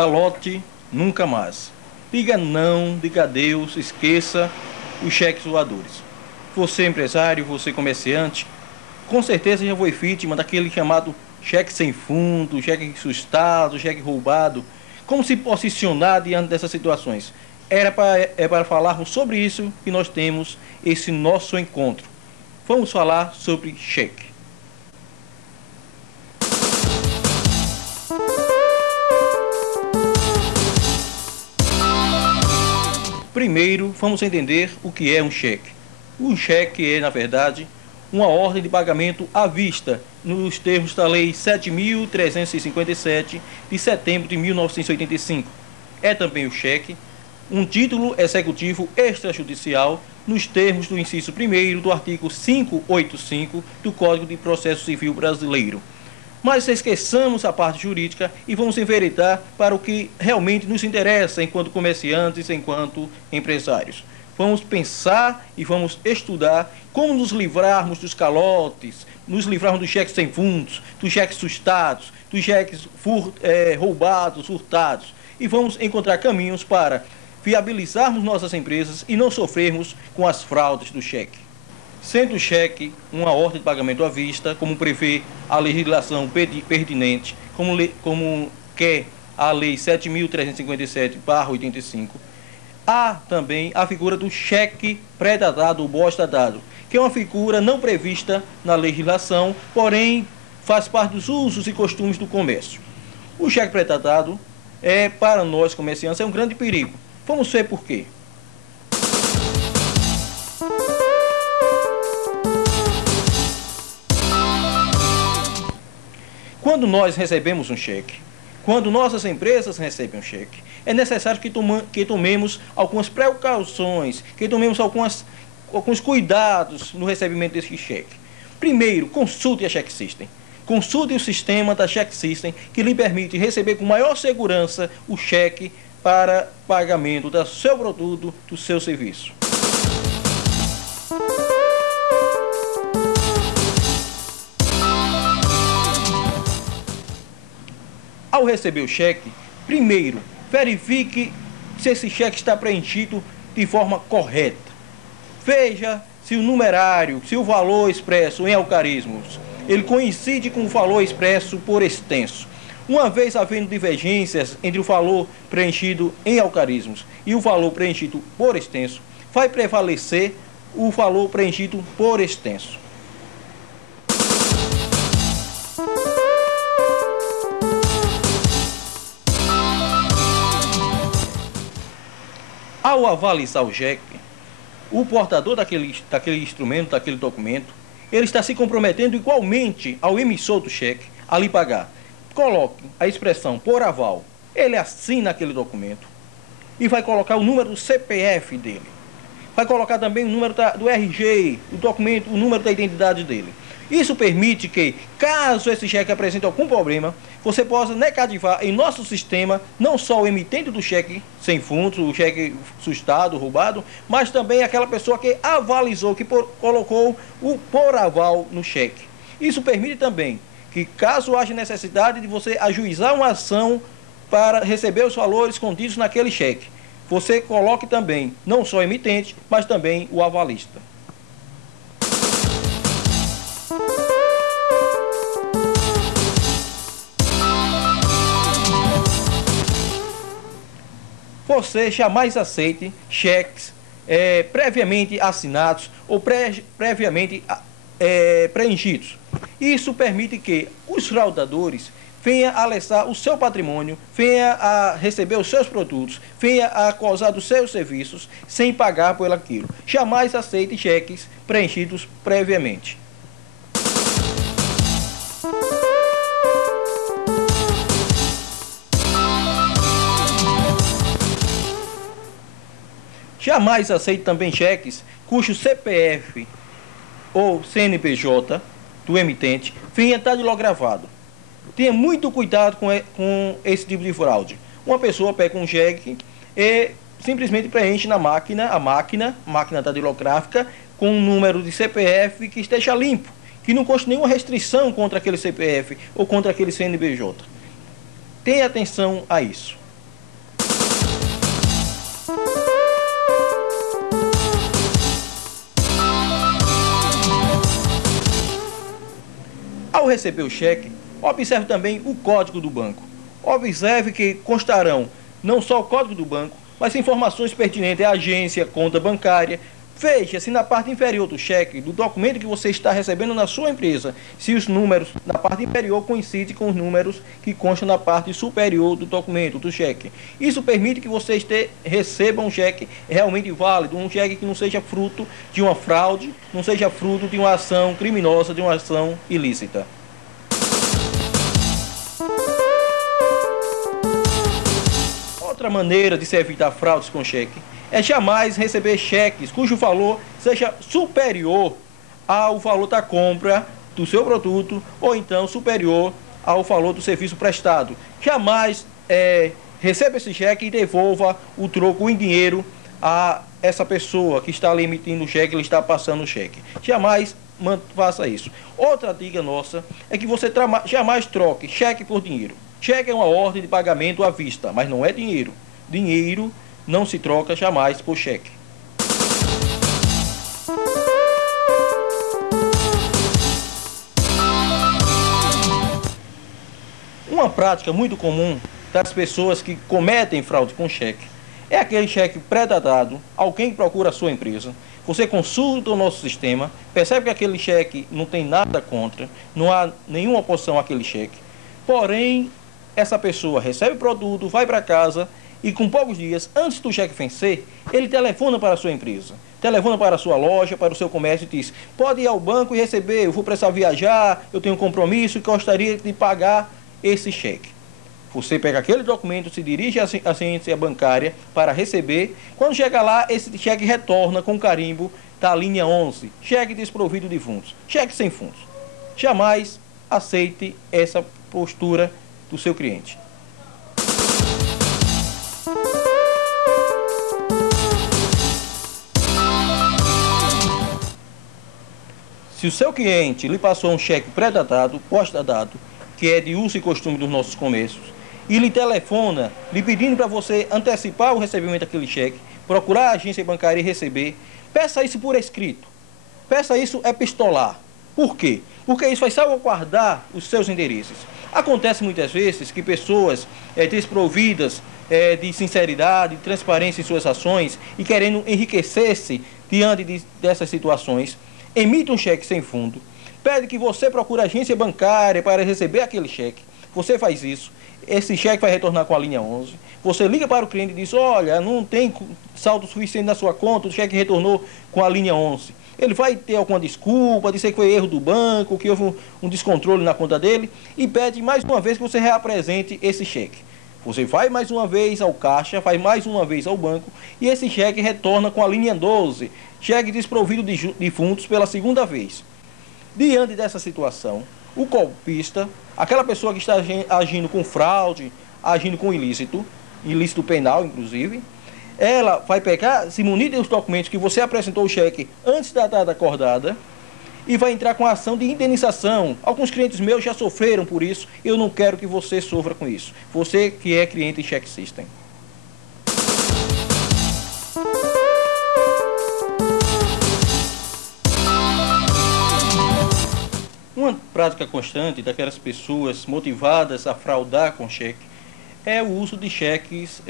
Calote, nunca mais. Diga não, diga adeus, esqueça os cheques voadores. Você empresário, você comerciante, com certeza já foi vítima daquele chamado cheque sem fundo, cheque assustado, cheque roubado. Como se posicionar diante dessas situações? É para falarmos sobre isso que nós temos esse nosso encontro. Vamos falar sobre cheque. Primeiro, vamos entender o que é um cheque. Um cheque é, na verdade, uma ordem de pagamento à vista, nos termos da Lei 7.357, de setembro de 1985. É também o cheque um título executivo extrajudicial, nos termos do inciso 1º do artigo 585 do Código de Processo Civil Brasileiro. Mas esqueçamos a parte jurídica e vamos enveredar para o que realmente nos interessa enquanto comerciantes, enquanto empresários. Vamos pensar e vamos estudar como nos livrarmos dos calotes, nos livrarmos dos cheques sem fundos, dos cheques assustados, dos cheques roubados, furtados. E vamos encontrar caminhos para viabilizarmos nossas empresas e não sofrermos com as fraudes do cheque. Sendo o cheque uma ordem de pagamento à vista, como prevê a legislação pertinente, como quer a Lei 7.357/85, há também a figura do cheque pré-datado ou bosta-dado, que é uma figura não prevista na legislação, porém faz parte dos usos e costumes do comércio. O cheque pré-datado para nós comerciantes, é um grande perigo. Vamos ver por quê. Quando nós recebemos um cheque, quando nossas empresas recebem um cheque, é necessário que tomemos algumas precauções, que tomemos alguns cuidados no recebimento desse cheque. Primeiro, consulte a Cheque System. Consulte o sistema da Cheque System, que lhe permite receber com maior segurança o cheque para pagamento do seu produto, do seu serviço. Ao receber o cheque, primeiro, verifique se esse cheque está preenchido de forma correta. Veja se o numerário, se o valor expresso em algarismos, ele coincide com o valor expresso por extenso. Uma vez havendo divergências entre o valor preenchido em algarismos e o valor preenchido por extenso, vai prevalecer o valor preenchido por extenso. Ao avalizar o cheque, o portador daquele instrumento, daquele documento, ele está se comprometendo igualmente ao emissor do cheque a lhe pagar. Coloque a expressão por aval, ele assina aquele documento e vai colocar o número do CPF dele. Vai colocar também o número do RG, o documento, o número da identidade dele. Isso permite que, caso esse cheque apresente algum problema, você possa negativar em nosso sistema não só o emitente do cheque sem fundos, o cheque assustado, roubado, mas também aquela pessoa que avalizou, que colocou o por aval no cheque. Isso permite também que, caso haja necessidade de você ajuizar uma ação para receber os valores contidos naquele cheque, você coloque também não só o emitente, mas também o avalista. Você jamais aceite cheques previamente assinados ou previamente preenchidos. Isso permite que os fraudadores venham a lesar o seu patrimônio, venham a receber os seus produtos, venham a gozar dos seus serviços sem pagar por aquilo. Jamais aceite cheques preenchidos previamente. Jamais aceite também cheques cujo CPF ou CNPJ do emitente venha datilogravado. Tenha muito cuidado com esse tipo de fraude. Uma pessoa pega um cheque e simplesmente preenche na máquina datilográfica com um número de CPF que esteja limpo, que não conste nenhuma restrição contra aquele CPF ou contra aquele CNPJ. Tenha atenção a isso. Ao receber o cheque, observe também o código do banco. Observe que constarão não só o código do banco, mas informações pertinentes à agência, conta bancária. Veja se na parte inferior do cheque, do documento que você está recebendo na sua empresa, se os números na parte inferior coincidem com os números que constam na parte superior do documento, do cheque. Isso permite que você receba um cheque realmente válido, um cheque que não seja fruto de uma fraude, não seja fruto de uma ação criminosa, de uma ação ilícita. Outra maneira de se evitar fraudes com cheque é jamais receber cheques cujo valor seja superior ao valor da compra do seu produto ou então superior ao valor do serviço prestado. Jamais receba esse cheque e devolva o troco em dinheiro a essa pessoa que está ali emitindo o cheque, ele está passando o cheque. Jamais faça isso. Outra dica nossa é que você jamais troque cheque por dinheiro. Cheque é uma ordem de pagamento à vista, mas não é dinheiro. Dinheiro não se troca jamais por cheque. Uma prática muito comum das pessoas que cometem fraude com cheque é aquele cheque pré-datado, alguém que procura a sua empresa. Você consulta o nosso sistema, percebe que aquele cheque não tem nada contra, não há nenhuma oposição àquele cheque. Porém, essa pessoa recebe o produto, vai para casa e com poucos dias, antes do cheque vencer, ele telefona para a sua empresa, telefona para a sua loja, para o seu comércio e diz: pode ir ao banco e receber, eu vou precisar viajar, eu tenho um compromisso e gostaria de pagar esse cheque. Você pega aquele documento, se dirige à agência bancária para receber. Quando chega lá, esse cheque retorna com carimbo da linha 11, cheque desprovido de fundos, cheque sem fundos. Jamais aceite essa postura do seu cliente. Se o seu cliente lhe passou um cheque pré-datado, pós-datado, que é de uso e costume dos nossos comércios, e lhe telefona, lhe pedindo para você antecipar o recebimento daquele cheque, procurar a agência bancária e receber, peça isso por escrito. Peça isso epistolar. Por quê? Porque isso vai salvaguardar os seus interesses. Acontece muitas vezes que pessoas desprovidas de sinceridade, de transparência em suas ações e querendo enriquecer-se diante dessas situações, emite um cheque sem fundo, pede que você procure a agência bancária para receber aquele cheque. Você faz isso, esse cheque vai retornar com a linha 11. Você liga para o cliente e diz: olha, não tem saldo suficiente na sua conta, o cheque retornou com a linha 11. Ele vai ter alguma desculpa, dizer que foi erro do banco, que houve um descontrole na conta dele, e pede mais uma vez que você reapresente esse cheque. Você vai mais uma vez ao caixa, vai mais uma vez ao banco, e esse cheque retorna com a linha 12, cheque desprovido de fundos pela segunda vez. Diante dessa situação, o golpista, aquela pessoa que está agindo com fraude, agindo com ilícito penal inclusive, ela vai pegar, se munir dos documentos que você apresentou o cheque antes da data acordada e vai entrar com a ação de indenização. Alguns clientes meus já sofreram por isso, eu não quero que você sofra com isso. Você que é cliente em Cheque System. Uma prática constante daquelas pessoas motivadas a fraudar com cheque é o uso de cheques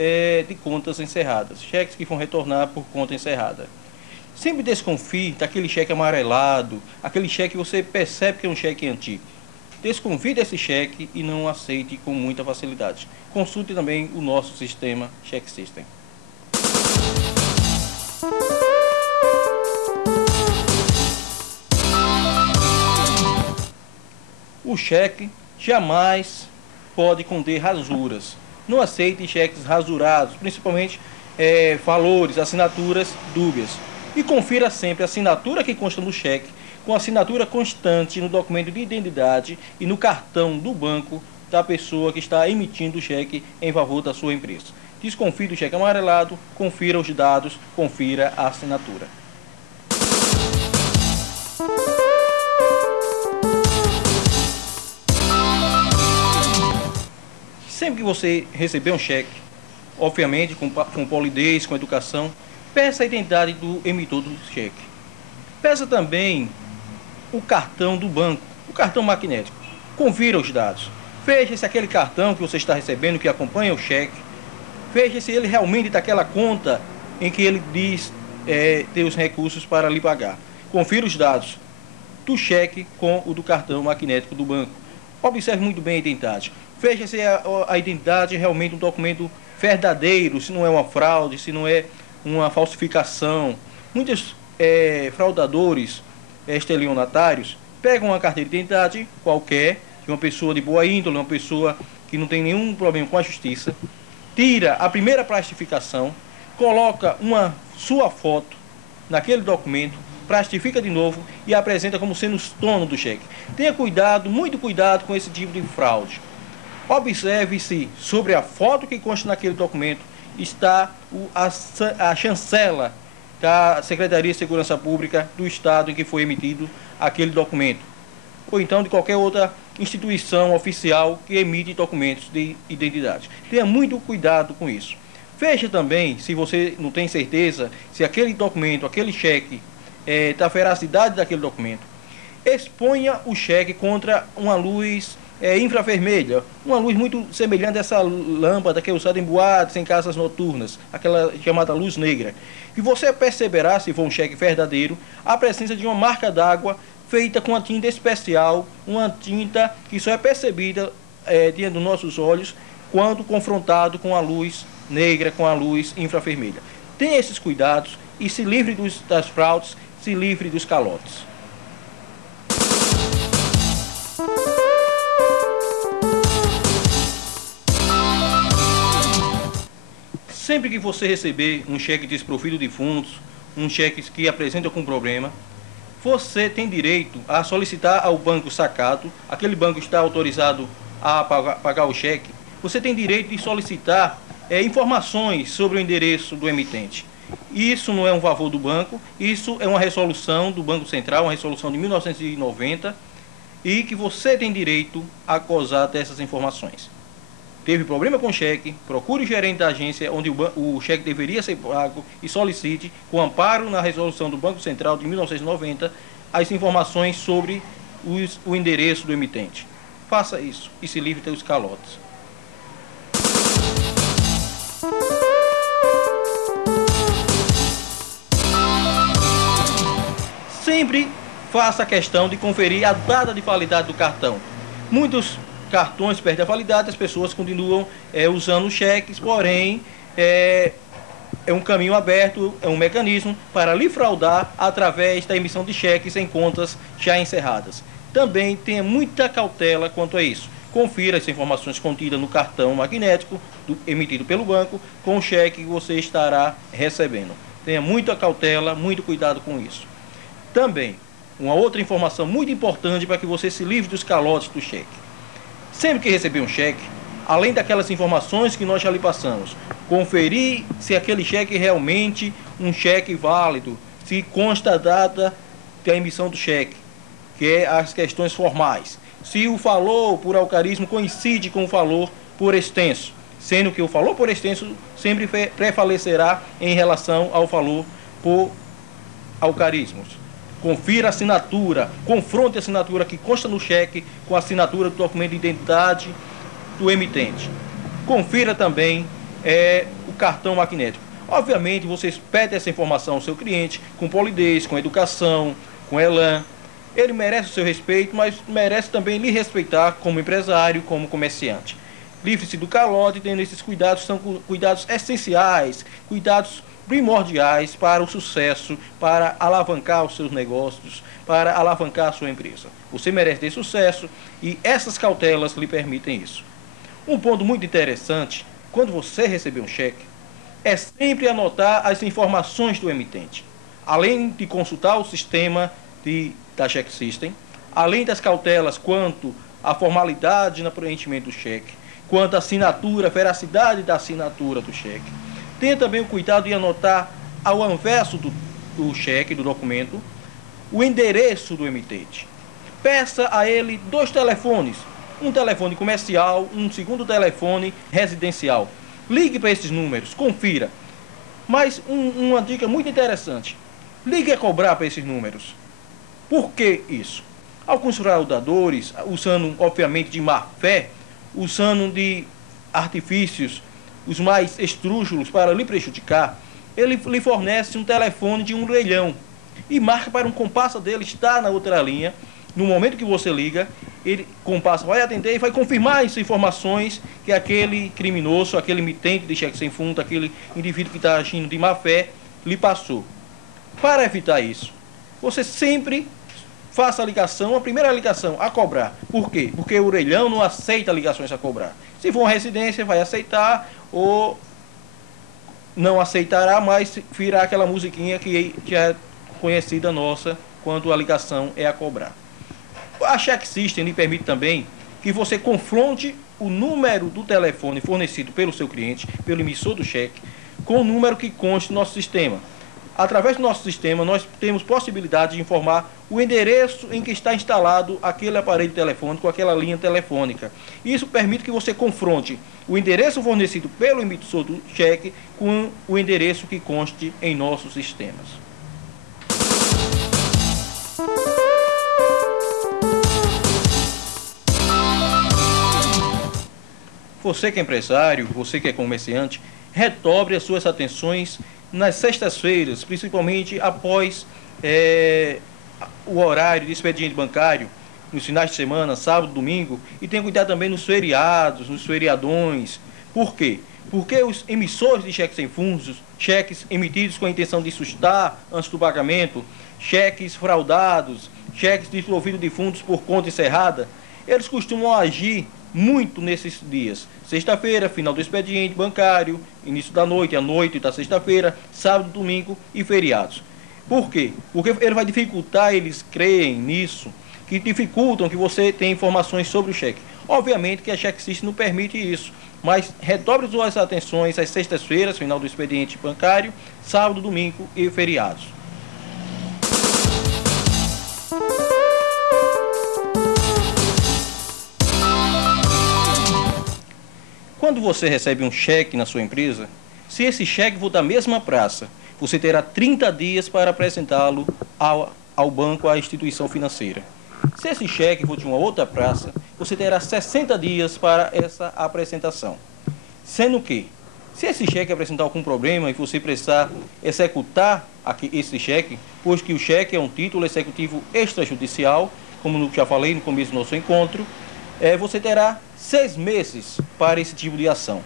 de contas encerradas, cheques que vão retornar por conta encerrada. Sempre desconfie daquele cheque amarelado, aquele cheque que você percebe que é um cheque antigo. Desconfie desse cheque e não aceite com muita facilidade. Consulte também o nosso sistema Cheque System. O cheque jamais pode conter rasuras. Não aceite cheques rasurados, principalmente valores, assinaturas dúbias. E confira sempre a assinatura que consta no cheque, com assinatura constante no documento de identidade e no cartão do banco da pessoa que está emitindo o cheque em favor da sua empresa. Desconfie do cheque amarelado, confira os dados, confira a assinatura. Sempre que você receber um cheque, obviamente com polidez, com educação, peça a identidade do emissor do cheque. Peça também o cartão do banco, o cartão magnético. Confira os dados. Veja se aquele cartão que você está recebendo, que acompanha o cheque, veja se ele realmente está naquela conta em que ele diz ter os recursos para lhe pagar. Confira os dados do cheque com o do cartão magnético do banco. Observe muito bem a identidade. Veja se a identidade é realmente um documento verdadeiro, se não é uma fraude, se não é uma falsificação. Muitos fraudadores, estelionatários, pegam uma carteira de identidade qualquer, de uma pessoa de boa índole, uma pessoa que não tem nenhum problema com a justiça, tira a primeira plastificação, coloca uma sua foto naquele documento, plastifica de novo e apresenta como sendo o dono do cheque. Tenha cuidado, muito cuidado com esse tipo de fraude. Observe se sobre a foto que consta naquele documento está a chancela da Secretaria de Segurança Pública do Estado em que foi emitido aquele documento, ou então de qualquer outra instituição oficial que emite documentos de identidade. Tenha muito cuidado com isso. Veja também, se você não tem certeza, se aquele documento, aquele cheque, da veracidade daquele documento. Exponha o cheque contra uma luz infravermelha, uma luz muito semelhante a essa lâmpada que é usada em boates, em casas noturnas, aquela chamada luz negra. E você perceberá, se for um cheque verdadeiro, a presença de uma marca d'água feita com uma tinta especial, uma tinta que só é percebida diante dos nossos olhos quando confrontado com a luz negra, com a luz infravermelha. Tenha esses cuidados e se livre das fraudes, se livre dos calotes. Sempre que você receber um cheque desprovido de fundos, um cheque que apresenta algum problema, você tem direito a solicitar ao banco sacado, aquele banco está autorizado a pagar o cheque, você tem direito de solicitar informações sobre o endereço do emitente. Isso não é um favor do banco, isso é uma resolução do Banco Central, uma resolução de 1990, e que você tem direito a gozar dessas informações. Teve problema com o cheque, procure o gerente da agência onde o cheque deveria ser pago e solicite, com amparo na resolução do Banco Central de 1990, as informações sobre o endereço do emitente. Faça isso e se livre dos calotes. Sempre faça a questão de conferir a data de validade do cartão. Muitos cartões perdem a validade, as pessoas continuam usando cheques, porém é um caminho aberto, é um mecanismo para lhe fraudar através da emissão de cheques em contas já encerradas. Também tenha muita cautela quanto a isso. Confira as informações contidas no cartão magnético emitido pelo banco com o cheque que você estará recebendo. Tenha muita cautela, muito cuidado com isso. Também, uma outra informação muito importante para que você se livre dos calotes do cheque. Sempre que receber um cheque, além daquelas informações que nós já lhe passamos, conferir se aquele cheque é realmente um cheque válido, se consta a data da emissão do cheque, que é as questões formais. Se o valor por algarismo coincide com o valor por extenso, sendo que o valor por extenso sempre prevalecerá em relação ao valor por algarismos. Confira a assinatura, confronte a assinatura que consta no cheque com a assinatura do documento de identidade do emitente. Confira também o cartão magnético. Obviamente, vocês pedem essa informação ao seu cliente com polidez, com educação, com elan. Ele merece o seu respeito, mas merece também lhe respeitar como empresário, como comerciante. Livre-se do calote, tendo esses cuidados, são cuidados essenciais, cuidados primordiais para o sucesso, para alavancar os seus negócios, para alavancar a sua empresa. Você merece ter sucesso e essas cautelas lhe permitem isso. Um ponto muito interessante, quando você receber um cheque, é sempre anotar as informações do emitente. Além de consultar o sistema da Cheque System, além das cautelas quanto à formalidade no preenchimento do cheque, quanto à assinatura, a veracidade da assinatura do cheque. Tenha também o cuidado de anotar ao anverso do cheque, do documento, o endereço do emitente. Peça a ele 2 telefones, um telefone comercial, um segundo telefone residencial. Ligue para esses números, confira. Mas uma dica muito interessante, ligue a cobrar para esses números. Por que isso? Alguns fraudadores, usando obviamente de má fé, usando de artifícios os mais esdrúxulos para lhe prejudicar, ele lhe fornece um telefone de 1 orelhão e marca para um comparsa dele estar na outra linha. No momento que você liga, ele comparsa vai atender e vai confirmar essas informações que aquele criminoso, aquele emitente de cheque sem fundo, aquele indivíduo que está agindo de má fé, lhe passou. Para evitar isso, você sempre faça a ligação, a primeira ligação a cobrar. Por quê? Porque o orelhão não aceita ligações a cobrar. Se for uma residência, vai aceitar ou não aceitará, mas virá aquela musiquinha que é conhecida nossa quando a ligação é a cobrar. A Cheque System lhe permite também que você confronte o número do telefone fornecido pelo seu cliente, pelo emissor do cheque, com o número que consta no nosso sistema. Através do nosso sistema, nós temos possibilidade de informar o endereço em que está instalado aquele aparelho telefônico, aquela linha telefônica. Isso permite que você confronte o endereço fornecido pelo emissor do cheque com o endereço que conste em nossos sistemas. Você que é empresário, você que é comerciante, redobre as suas atenções nas sextas-feiras, principalmente após o horário de expediente bancário, nos finais de semana, sábado, domingo, e tenha cuidado também nos feriados, nos feriadões. Por quê? Porque os emissores de cheques sem fundos, cheques emitidos com a intenção de sustar antes do pagamento, cheques fraudados, cheques desprovidos de fundos por conta encerrada, eles costumam agir muito nesses dias. Sexta-feira, final do expediente bancário, início da noite, à noite da sexta-feira, sábado, domingo e feriados. Por quê? Porque ele vai dificultar, eles creem nisso, que dificultam que você tenha informações sobre o cheque. Obviamente que a Cheque System não permite isso, mas redobre suas atenções às sextas-feiras, final do expediente bancário, sábado, domingo e feriados. Quando você recebe um cheque na sua empresa, se esse cheque for da mesma praça, você terá 30 dias para apresentá-lo ao banco, à instituição financeira. Se esse cheque for de uma outra praça, você terá 60 dias para essa apresentação. Sendo que, se esse cheque apresentar algum problema e você precisar executar esse cheque, pois que o cheque é um título executivo extrajudicial, como eu já falei no começo do nosso encontro, você terá 6 meses para esse tipo de ação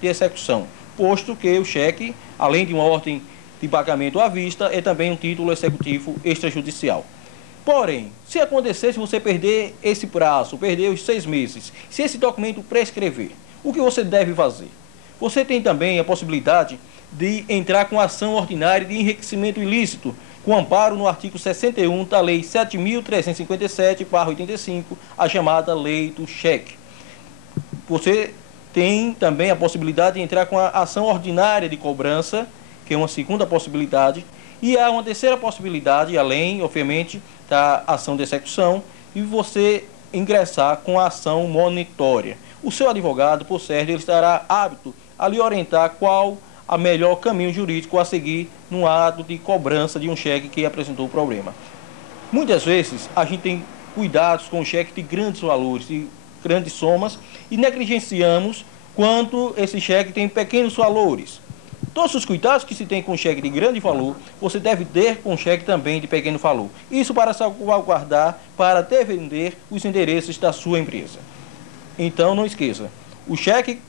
de execução, posto que o cheque, além de uma ordem de pagamento à vista, é também um título executivo extrajudicial. Porém, se acontecer, se você perder esse prazo, perder os 6 meses, se esse documento prescrever, o que você deve fazer? Você tem também a possibilidade de entrar com ação ordinária de enriquecimento ilícito, com amparo no artigo 61 da Lei 7.357/85, a chamada Lei do Cheque. Você tem também a possibilidade de entrar com a ação ordinária de cobrança, que é uma segunda possibilidade, e há uma terceira possibilidade, além, obviamente, da ação de execução, e você ingressar com a ação monitória. O seu advogado, por certo, ele estará apto a lhe orientar qual o melhor caminho jurídico a seguir no ato de cobrança de um cheque que apresentou o problema. Muitas vezes a gente tem cuidados com cheques de grandes valores, de grandes somas, e negligenciamos quando esse cheque tem pequenos valores. Todos os cuidados que se tem com cheque de grande valor, você deve ter com cheque também de pequeno valor. Isso para salvaguardar, para defender os endereços da sua empresa. Então, não esqueça, o cheque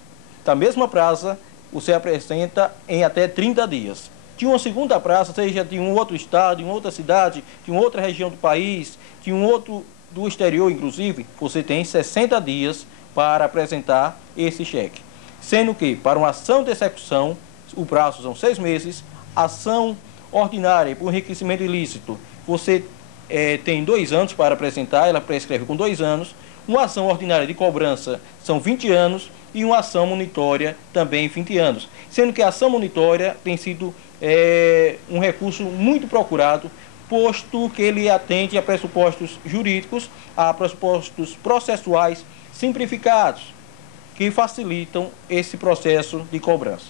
da mesma praça, você apresenta em até 30 dias. De uma segunda praça, seja de um outro estado, de uma outra cidade, de uma outra região do país, de um outro do exterior, inclusive, você tem 60 dias para apresentar esse cheque. Sendo que, para uma ação de execução, o prazo são 6 meses, ação ordinária por enriquecimento ilícito, você tem 2 anos para apresentar, ela prescreve com 2 anos, uma ação ordinária de cobrança são 20 anos e uma ação monitória também 20 anos. Sendo que a ação monitória tem sido um recurso muito procurado, posto que ele atende a pressupostos jurídicos, a pressupostos processuais simplificados, que facilitam esse processo de cobrança.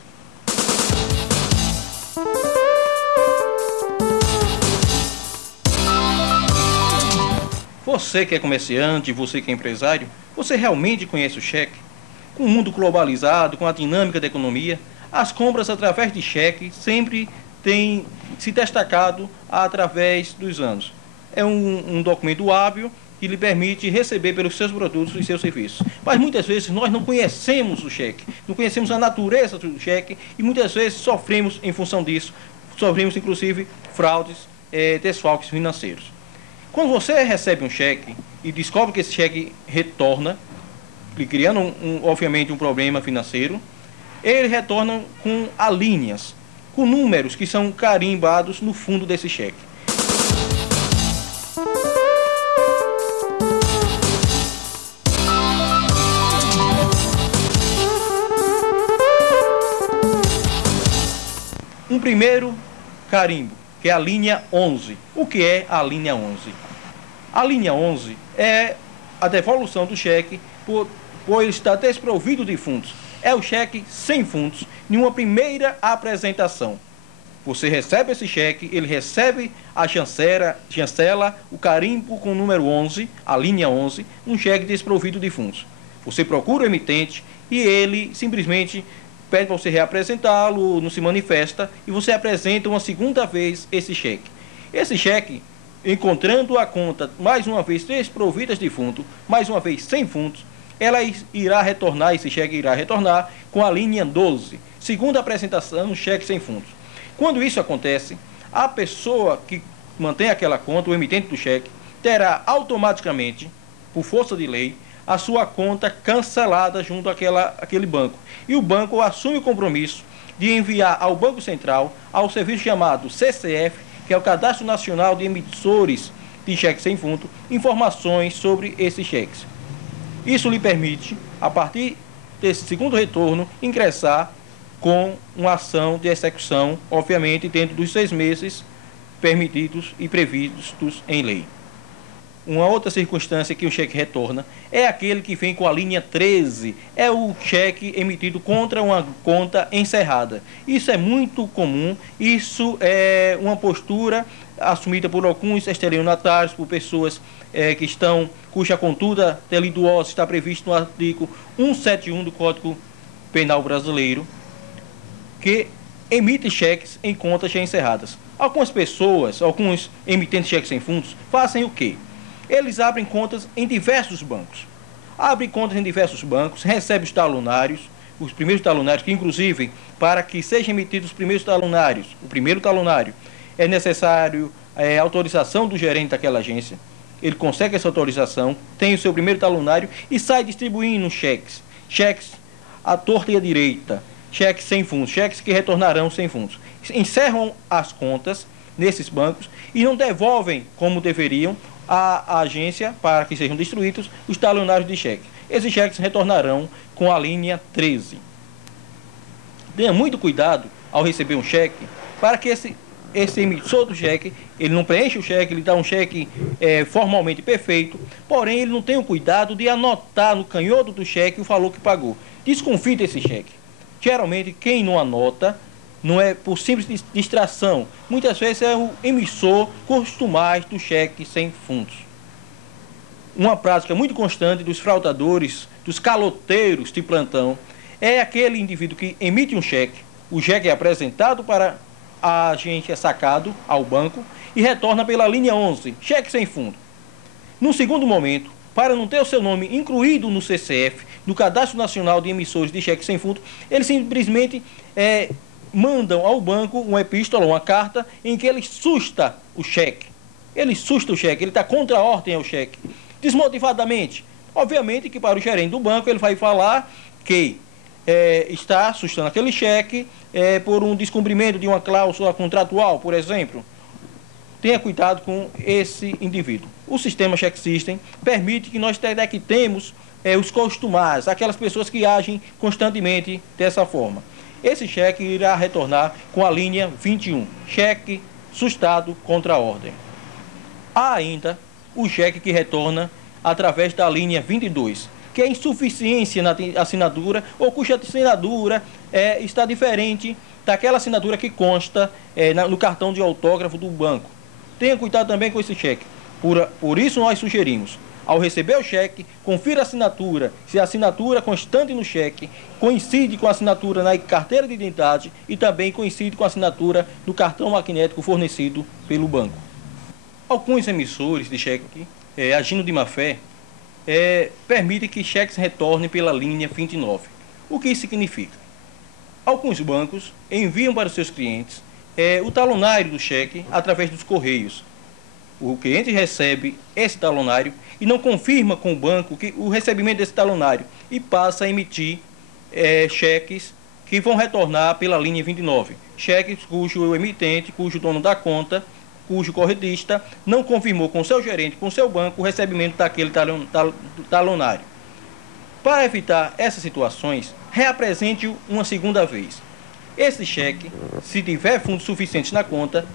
Você que é comerciante, você que é empresário, você realmente conhece o cheque? Com o mundo globalizado, com a dinâmica da economia, as compras através de cheque sempre têm se destacado através dos anos. É um documento hábil que lhe permite receber pelos seus produtos e seus serviços. Mas muitas vezes nós não conhecemos o cheque, não conhecemos a natureza do cheque e muitas vezes sofremos em função disso, sofremos inclusive fraudes, desfalques financeiros. Quando você recebe um cheque e descobre que esse cheque retorna, lhe criando obviamente um problema financeiro, ele retorna com alíneas, com números que são carimbados no fundo desse cheque. Um primeiro carimbo, que é a linha 11. O que é a linha 11? A linha 11 é a devolução do cheque por ele estar desprovido de fundos. É o cheque sem fundos, em uma primeira apresentação. Você recebe esse cheque, ele recebe a chancela, o carimbo com o número 11, a linha 11, um cheque desprovido de fundos. Você procura o emitente e ele simplesmente pede para você reapresentá-lo, não se manifesta, e você apresenta uma segunda vez esse cheque. Esse cheque, encontrando a conta mais uma vez desprovida de fundo, mais uma vez sem fundos, ela irá retornar, esse cheque irá retornar com a linha 12, segunda apresentação, cheque sem fundos. Quando isso acontece, a pessoa que mantém aquela conta, o emitente do cheque, terá automaticamente, por força de lei, a sua conta cancelada junto àquele banco. E o banco assume o compromisso de enviar ao Banco Central, ao serviço chamado CCF, que é o Cadastro Nacional de Emissores de Cheques Sem Fundo, informações sobre esses cheques. Isso lhe permite, a partir desse segundo retorno, ingressar com uma ação de execução, obviamente dentro dos 6 meses permitidos e previstos em lei. Uma outra circunstância que o cheque retorna é aquele que vem com a linha 13, é o cheque emitido contra uma conta encerrada. Isso é muito comum, isso é uma postura assumida por alguns estelionatários, por pessoas cuja conduta delituosa está prevista no artigo 171 do Código Penal Brasileiro, que emite cheques em contas já encerradas. Algumas pessoas, alguns emitentes de cheques sem fundos, fazem o quê? Eles abrem contas em diversos bancos. Abrem contas em diversos bancos, recebem os talonários, os primeiros talonários, que inclusive, para que sejam emitidos os primeiros talonários, o primeiro talonário, é necessário autorização do gerente daquela agência. Ele consegue essa autorização, tem o seu primeiro talonário e sai distribuindo cheques. Cheques à torta e à direita, cheques sem fundos, cheques que retornarão sem fundos. Encerram as contas nesses bancos e não devolvem, como deveriam, à agência para que sejam destruídos os talonários de cheque. Esses cheques retornarão com a linha 13. Tenha muito cuidado ao receber um cheque para que esse emissor do cheque, ele não preenche o cheque, ele dá um cheque formalmente perfeito, porém ele não tem o cuidado de anotar no canhoto do cheque o valor que pagou. Desconfie desse cheque. Geralmente quem não anota não é por simples distração, muitas vezes é o emissor costumaz do cheque sem fundos. Uma prática muito constante dos fraudadores, dos caloteiros de plantão, é aquele indivíduo que emite um cheque, o cheque é apresentado para a agente, é sacado ao banco e retorna pela linha 11, cheque sem fundo. No segundo momento, para não ter o seu nome incluído no CCF, no Cadastro Nacional de Emissores de Cheques Sem Fundo, ele simplesmente mandam ao banco uma epístola, uma carta, em que ele susta o cheque. Ele susta o cheque, ele está contra a ordem ao cheque. Desmotivadamente. Obviamente que para o gerente do banco ele vai falar que está sustando aquele cheque por um descumprimento de uma cláusula contratual, por exemplo. Tenha cuidado com esse indivíduo. O sistema Cheque System permite que nós detectemos os costumares, aquelas pessoas que agem constantemente dessa forma. Esse cheque irá retornar com a linha 21, cheque sustado contra a ordem. Há ainda o cheque que retorna através da linha 22, que é insuficiência na assinatura ou cuja assinatura está diferente daquela assinatura que consta no cartão de autógrafo do banco. Tenha cuidado também com esse cheque. Por isso nós sugerimos, ao receber o cheque, confira a assinatura, se a assinatura constante no cheque coincide com a assinatura na carteira de identidade e também coincide com a assinatura do cartão magnético fornecido pelo banco. Alguns emissores de cheque, agindo de má-fé, permitem que cheques retornem pela linha 29. O que isso significa? Alguns bancos enviam para os seus clientes o talonário do cheque através dos correios. O cliente recebe esse talonário e não confirma com o banco o recebimento desse talonário e passa a emitir cheques que vão retornar pela linha 29. Cheques cujo emitente, cujo dono da conta, cujo corretista não confirmou com seu gerente, com seu banco, o recebimento daquele talonário. Para evitar essas situações, reapresente-o uma segunda vez. Esse cheque, se tiver fundos suficientes na conta,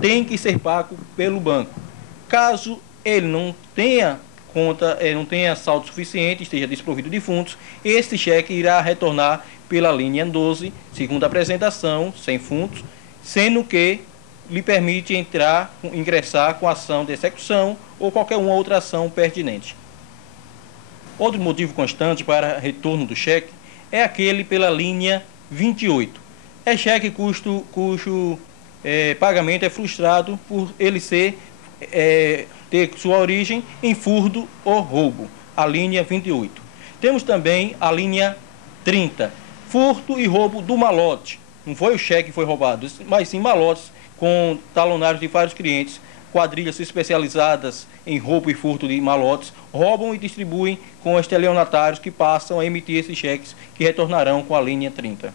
tem que ser pago pelo banco. Caso ele não tenha conta, não tenha saldo suficiente, esteja desprovido de fundos, este cheque irá retornar pela linha 12, segunda apresentação, sem fundos, sendo que lhe permite ingressar com ação de execução ou qualquer outra ação pertinente. Outro motivo constante para retorno do cheque é aquele pela linha 28. É cheque cujo pagamento é frustrado por ele ter sua origem em furto ou roubo, a linha 28. Temos também a linha 30, furto e roubo do malote. Não foi o cheque que foi roubado, mas sim malotes com talonários de vários clientes. Quadrilhas especializadas em roubo e furto de malotes roubam e distribuem com estelionatários que passam a emitir esses cheques que retornarão com a linha 30.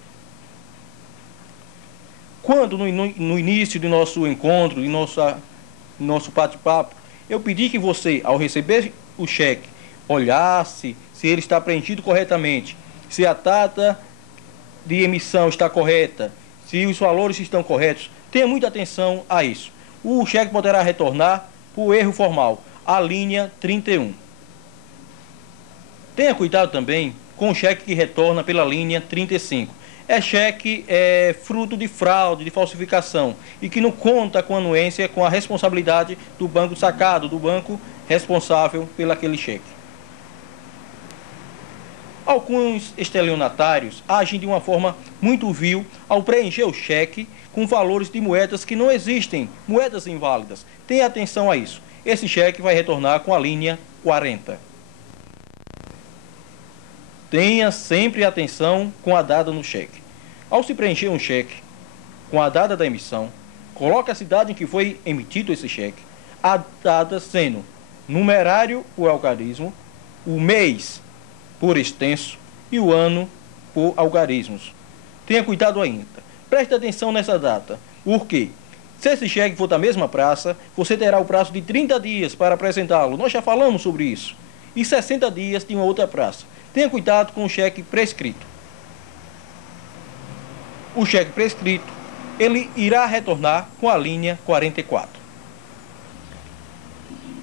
Quando no início do nosso encontro, de nosso bate-papo, eu pedi que você, ao receber o cheque, olhasse se ele está preenchido corretamente, se a data de emissão está correta, se os valores estão corretos. Tenha muita atenção a isso. O cheque poderá retornar por erro formal, a linha 31. Tenha cuidado também com o cheque que retorna pela linha 35. É cheque fruto de fraude, de falsificação, e que não conta com anuência, com a responsabilidade do banco sacado, do banco responsável pelaquele cheque. Alguns estelionatários agem de uma forma muito vil ao preencher o cheque com valores de moedas que não existem, moedas inválidas. Tenha atenção a isso. Esse cheque vai retornar com a linha 40. Tenha sempre atenção com a data no cheque. Ao se preencher um cheque com a data da emissão, coloque a cidade em que foi emitido esse cheque, a data sendo numerário por algarismo, o mês por extenso e o ano por algarismos. Tenha cuidado ainda. Preste atenção nessa data. Por quê? Se esse cheque for da mesma praça, você terá o prazo de 30 dias para apresentá-lo. Nós já falamos sobre isso. E 60 dias de uma outra praça. Tenha cuidado com o cheque prescrito. O cheque prescrito, ele irá retornar com a linha 44.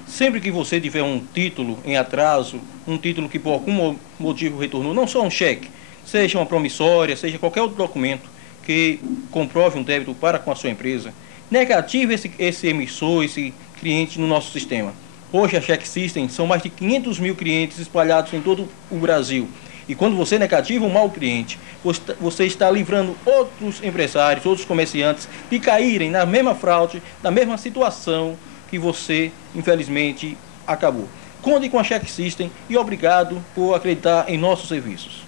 Sempre que você tiver um título em atraso, um título que por algum motivo retornou, não só um cheque, seja uma promissória, seja qualquer outro documento que comprove um débito para com a sua empresa, negative esse emissor, esse cliente no nosso sistema. Hoje a Cheque System são mais de 500 mil clientes espalhados em todo o Brasil. E quando você negativa um mau cliente, você está livrando outros empresários, outros comerciantes de caírem na mesma fraude, na mesma situação que você, infelizmente, acabou. Conte com a Cheque System e obrigado por acreditar em nossos serviços.